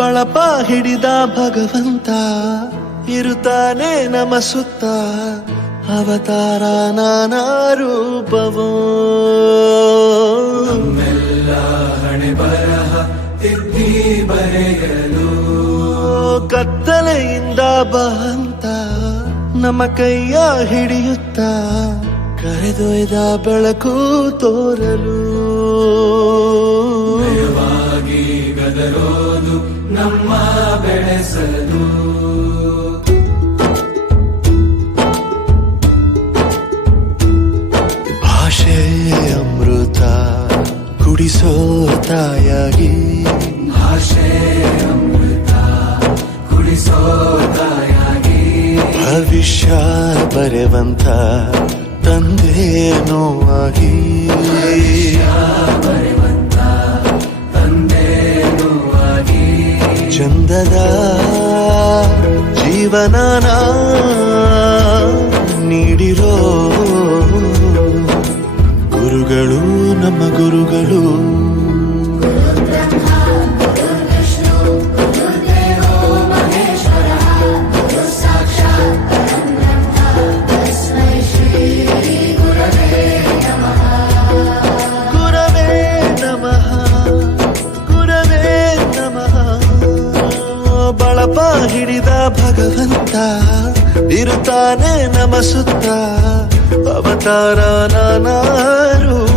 ಬಳಪ ಹಿಡಿದ ಭಗವಂತ ಇರುತ್ತಾನೆ ನಮ ಸುತ್ತ ಅವತಾರ ನಾನಾ ರೂಪವೋ ನಮ್ಮೆಲ್ಲ ಹಣೆ ಬರಹ ತಿದ್ದಿ ಬರೆಯಲು ಕತ್ತಲೆಯಿಂದ ಬಂತ ನಮ್ಮ ಕೈಯ ಹಿಡಿಯುತ್ತ ಕರೆದೊಯ್ದ ಬೆಳಕು ತೋರಲು ನಯವಾಗಿ ಗದರೋದು ನಮ್ಮ ಬೆಳೆಸಲು ಭಾಷೆ ಅಮೃತ ಕುಡಿಸೋ ತಾಯಾಗಿ ಭಾಷೆ ಅಮೃತ ಕುಡಿಸೋ ತಾಯಾಗಿ ಭವಿಷ್ಯ ಬರೆವಂತ ತಂದೇನೋ ಆಗಿ ಬರೆವಂತ ತಂದೇನೂ ಆಗಿ ಚಂದದ ಜೀವನನ ನೀಡಿರೋ ಗುರುಗಳು ನಮ್ಮ ಗುರುಗಳು ಬಳಪ ಹಿಡಿದ ಭಗವಂತ ಇರುತ್ತಾನೆ ನಮ ಸುತ್ತ ಅವತಾರ ನಾನಾ ರೂಪ